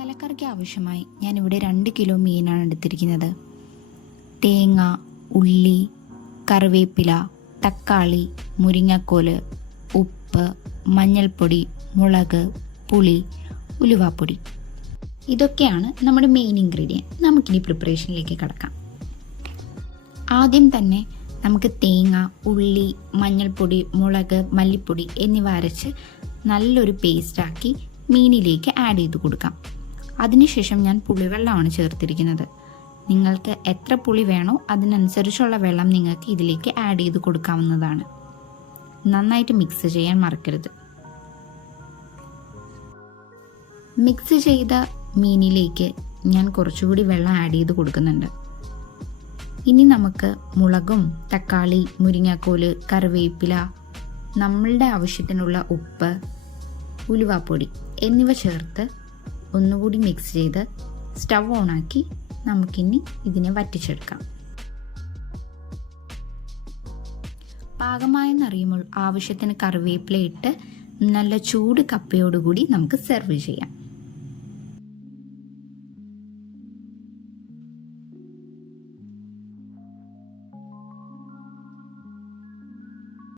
തലക്കറിക്ക് ആവശ്യമായി ഞാനിവിടെ 2 കിലോ മീനാണ് എടുത്തിരിക്കുന്നത്. തേങ്ങ, ഉള്ളി, കറിവേപ്പില, തക്കാളി, മുരിങ്ങക്കോല്, ഉപ്പ്, മഞ്ഞൾപ്പൊടി, മുളക്, പുളി, ഉലുവാപ്പൊടി, ഇതൊക്കെയാണ് നമ്മുടെ മെയിൻ ഇൻഗ്രീഡിയൻറ്റ്. നമുക്കിനി പ്രിപ്പറേഷനിലേക്ക് കടക്കാം. ആദ്യം തന്നെ നമുക്ക് തേങ്ങ, ഉള്ളി, മഞ്ഞൾപ്പൊടി, മുളക്, മല്ലിപ്പൊടി എന്നിവ അരച്ച് നല്ലൊരു പേസ്റ്റാക്കി മീനിലേക്ക് ആഡ് ചെയ്ത് കൊടുക്കാം. അതിനുശേഷം ഞാൻ പുളിവെള്ളമാണ് ചേർത്തിരിക്കുന്നത്. നിങ്ങൾക്ക് എത്ര പുളി വേണോ അതിനനുസരിച്ചുള്ള വെള്ളം നിങ്ങൾക്ക് ഇതിലേക്ക് ആഡ് ചെയ്ത് കൊടുക്കാവുന്നതാണ്. നന്നായിട്ട് മിക്സ് ചെയ്യാൻ മറക്കരുത്. മിക്സ് ചെയ്ത മീനിലേക്ക് ഞാൻ കുറച്ചുകൂടി വെള്ളം ആഡ് ചെയ്ത് കൊടുക്കുന്നുണ്ട്. ഇനി നമുക്ക് മുളകും, തക്കാളി, മുരിങ്ങാക്കോല്, കറിവേപ്പില, നമ്മളുടെ ആവശ്യത്തിനുള്ള ഉപ്പ്, ഉലുവാപ്പൊടി എന്നിവ ചേർത്ത് ഒന്നുകൂടി മിക്സ് ചെയ്ത് സ്റ്റവ് ഓണാക്കി നമുക്കിനി ഇതിനെ വറ്റിച്ചെടുക്കാം. പാകമായെന്നറിയുമ്പോൾ ആവശ്യത്തിന് കറിവേപ്പില ഇട്ട് നല്ല ചൂട് കപ്പയോടുകൂടി നമുക്ക് സെർവ് ചെയ്യാം.